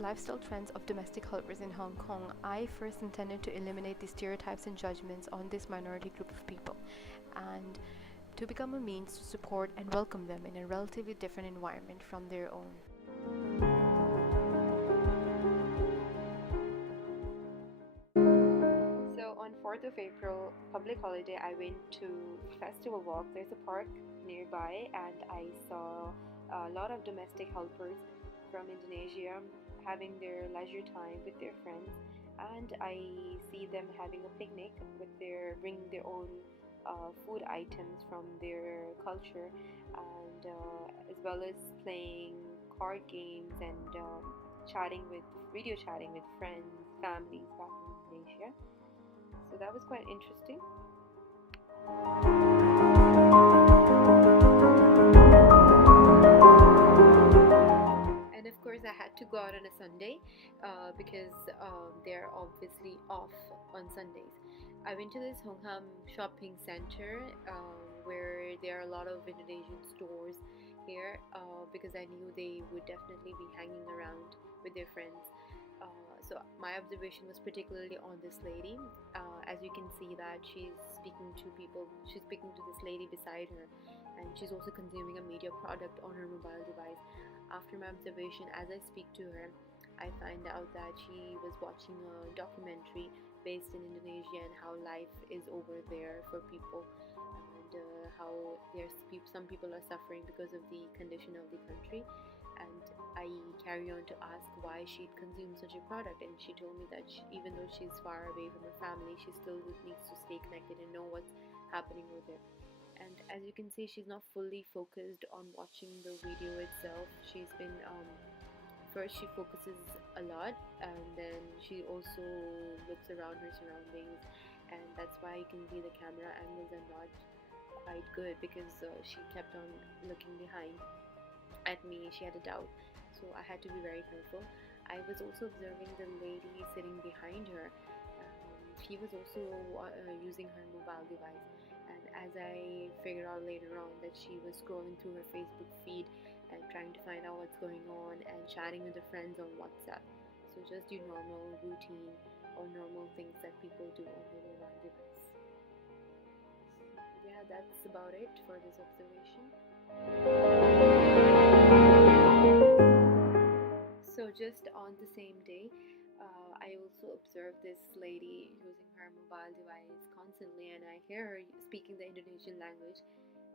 lifestyle trends of domestic helpers in Hong Kong, I first intended to eliminate the stereotypes and judgments on this minority group of people, and to become a means to support and welcome them in a relatively different environment from their own. So on 4th of April, public holiday, I went to Festival Walk. There's a park nearby, and I saw a lot of domestic helpers from Indonesia having their leisure time with their friends, and I see them having a picnic with bringing their own food items from their culture, and as well as playing card games and video chatting with friends, families back in Indonesia. So that was quite interesting. And of course, I had to go out on a Sunday because they're obviously off on Sundays. I went to this Hongham shopping center where there are a lot of Indonesian stores here because I knew they would definitely be hanging around with their friends. So my observation was particularly on this lady. As you can see that she's speaking to this lady beside her, and she's also consuming a media product on her mobile device. After my observation, as I speak to her, I find out that she was watching a documentary based in Indonesia and how life is over there for people, and how some people are suffering because of the condition of the country. And I carry on to ask why she'd consumed such a product, and she told me that even though she's far away from her family, she still needs to stay connected and know what's happening over there. And as you can see, she's not fully focused on watching the video itself. She's been first she focuses a lot, and then she also looks around her surroundings, and that's why you can see the camera angles are not quite good, because she kept on looking behind at me. She had a doubt, so I had to be very careful. I was also observing the lady sitting behind her. She was also using her mobile device, and as I figured out later on that she was scrolling through her Facebook feed and trying to find out what's going on and chatting with her friends on WhatsApp. So just do normal routine or normal things that people do on their mobile device. So yeah, that's about it for this observation. So just on the same day, I also observed this lady using her mobile device constantly, and I hear her speaking the Indonesian language.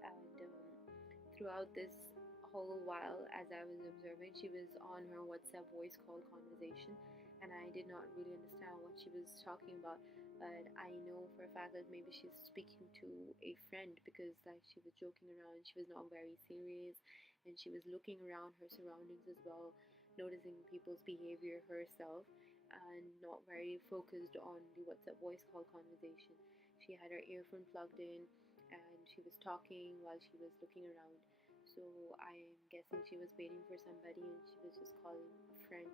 And throughout this whole while, as I was observing, she was on her WhatsApp voice call conversation, and I did not really understand what she was talking about. But I know for a fact that maybe she's speaking to a friend, because like she was joking around, she was not very serious, and she was looking around her surroundings as well, noticing people's behavior herself, and not very focused on the WhatsApp voice call conversation. She had her earphone plugged in, and she was talking while she was looking around. So I'm guessing she was waiting for somebody, and she was just calling a friend.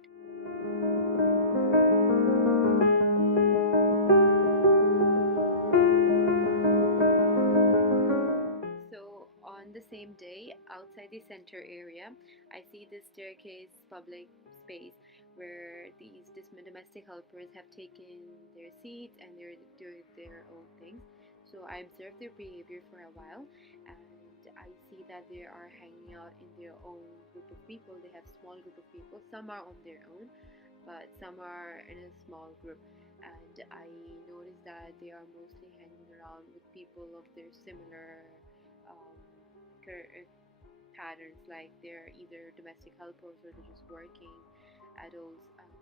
So on the same day, outside the center area, I see this staircase public space where these domestic helpers have taken their seats and they're doing their own things. So I observed their behavior for a while, and I see that they are hanging out in their own group of people. They have small group of people. Some are on their own, but some are in a small group. And I noticed that they are mostly hanging around with people of their similar um, patterns, like they're either domestic helpers or they're just working adults, and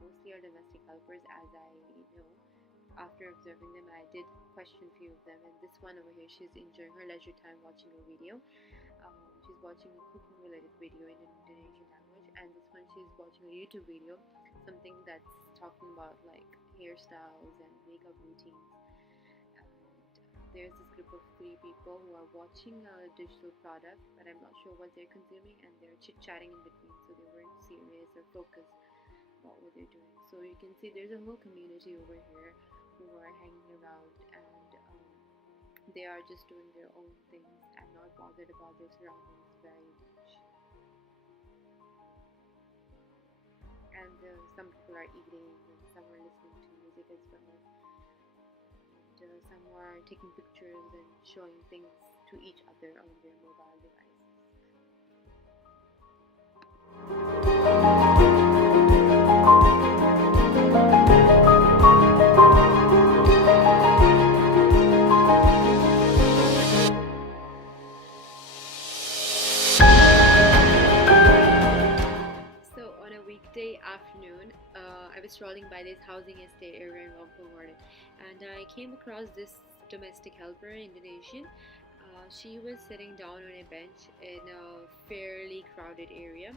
mostly are domestic helpers, as I know. After observing them, I did question a few of them, and this one over here, she's enjoying her leisure time watching a video. She's watching a cooking related video in Indonesian language, and this one she's watching a YouTube video, something that's talking about like hairstyles and makeup routines. There's this group of 3 people who are watching a digital product, but I'm not sure what they're consuming, and they're chit-chatting in between, so they weren't serious or focused about what they're doing. So you can see there's a whole community over here who are hanging around, and they are just doing their own things and not bothered about their surroundings very much. and some people are eating, and some are listening to music as well, and some are taking pictures and showing things to each other on their mobile devices. So on a weekday afternoon, I was strolling by this housing estate area in Vancouver, and I came across this domestic helper, Indonesian. She was sitting down on a bench in a fairly crowded area.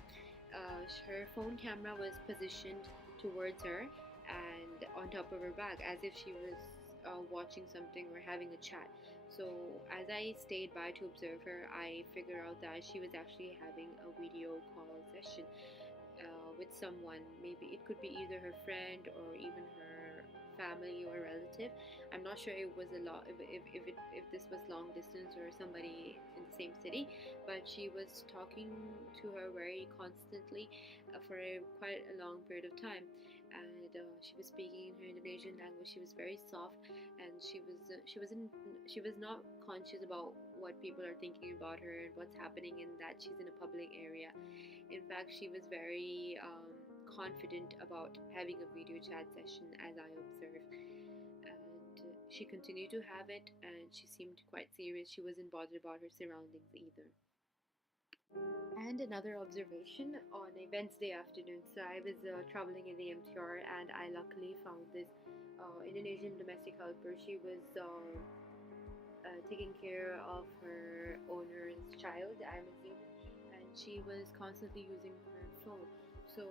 Her phone camera was positioned towards her and on top of her bag, as if she was watching something or having a chat. So as I stayed by to observe her, I figured out that she was actually having a video call session with someone. Maybe it could be either her friend or even her family or relative. I'm not sure it was a lot if this was long distance or somebody in the same city, but she was talking to her very constantly for quite a long period of time, and she was speaking in her Indonesian language. She was very soft, and she was not conscious about what people are thinking about her and what's happening, and that she's in a public area. In fact, she was very confident about having a video chat session, as I observed. And she continued to have it, and she seemed quite serious. She wasn't bothered about her surroundings either. And another observation on a Wednesday afternoon. So I was traveling in the MTR, and I luckily found this Indonesian domestic helper. She was taking care of her owner's child, I'm assuming, and she was constantly using her phone. So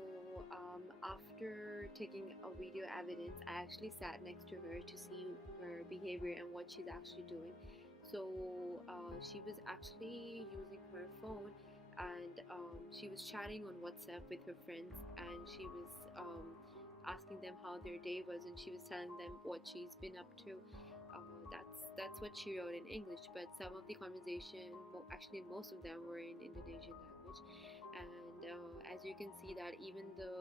after taking a video evidence, I actually sat next to her to see her behavior and what she's actually doing. So she was actually using her phone, and she was chatting on WhatsApp with her friends, and she was asking them how their day was, and she was telling them what she's been up to. That's what she wrote in English, but some of the conversation, actually most of them, were in Indonesian language. And as you can see, that even the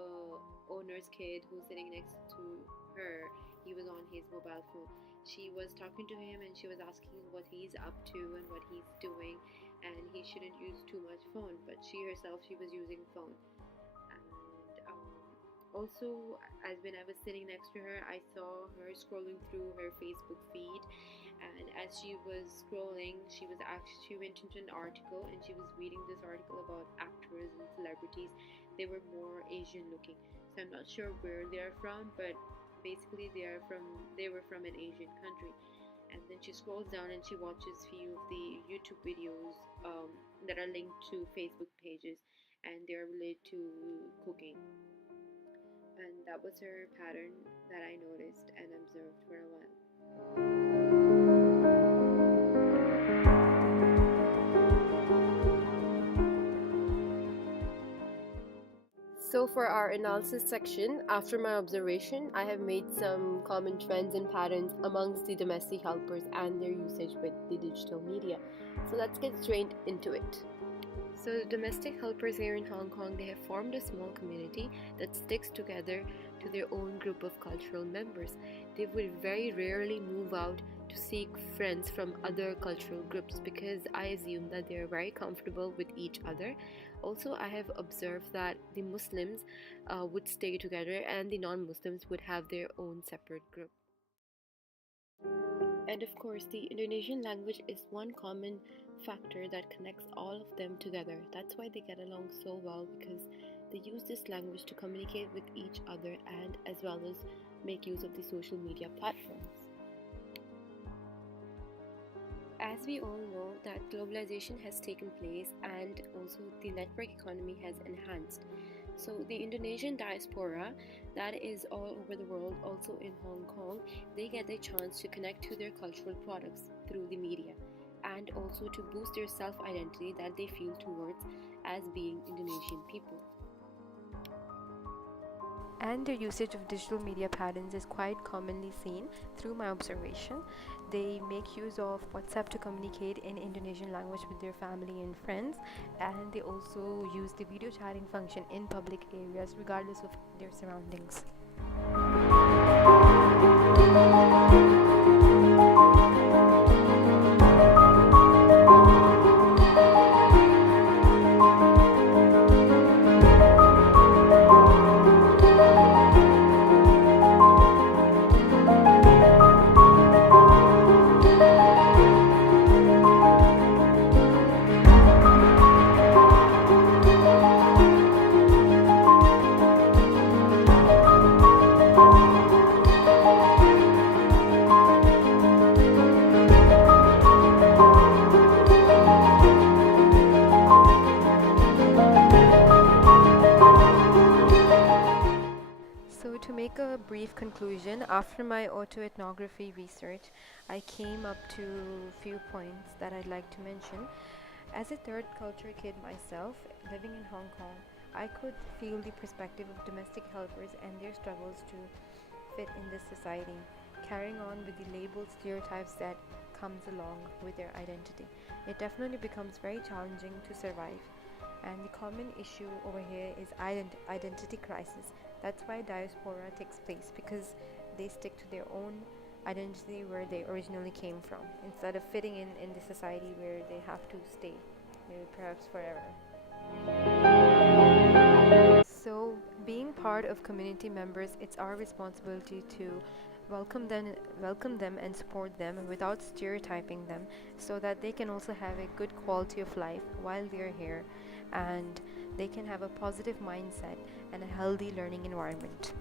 owner's kid who's sitting next to her, he was on his mobile phone. She was talking to him, and she was asking what he's up to and what he's doing, and he shouldn't use too much phone, but she herself, she was using phone. And also, as when I was sitting next to her, I saw her scrolling through her Facebook feed, and as she was scrolling, she went into an article, and she was reading this article about actors and celebrities. They were more Asian looking, so I'm not sure where they're from, but basically they were from an Asian country. And then she scrolls down and she watches few of the YouTube videos that are linked to Facebook pages, and they are related to cooking. And that was her pattern that I noticed and observed for a while. So for our analysis section, after my observation, I have made some common trends and patterns amongst the domestic helpers and their usage with the digital media. So let's get straight into it. So the domestic helpers here in Hong Kong, they have formed a small community that sticks together to their own group of cultural members. They would very rarely move out to seek friends from other cultural groups, because I assume that they are very comfortable with each other. Also, I have observed that the Muslims would stay together, and the non-Muslims would have their own separate group. And of course, the Indonesian language is one common factor that connects all of them together. That's why they get along so well, because they use this language to communicate with each other and as well as make use of the social media platforms. As we all know, that globalization has taken place, and also the network economy has enhanced. So the Indonesian diaspora that is all over the world, also in Hong Kong, they get the chance to connect to their cultural products through the media, and also to boost their self-identity that they feel towards as being Indonesian people. And their usage of digital media patterns is quite commonly seen through my observation. They make use of WhatsApp to communicate in Indonesian language with their family and friends, and they also use the video chatting function in public areas regardless of their surroundings. So, to make a brief conclusion, after my autoethnography research, I came up to a few points that I'd like to mention. As a third culture kid myself, living in Hong Kong, I could feel the perspective of domestic helpers and their struggles to fit in this society, carrying on with the labeled stereotypes that comes along with their identity. It definitely becomes very challenging to survive. And the common issue over here is identity crisis. That's why diaspora takes place, because they stick to their own identity where they originally came from, instead of fitting in the society where they have to stay, maybe perhaps forever. So, being part of community members, it's our responsibility to welcome them and support them without stereotyping them, so that they can also have a good quality of life while they're here, and they can have a positive mindset and a healthy learning environment.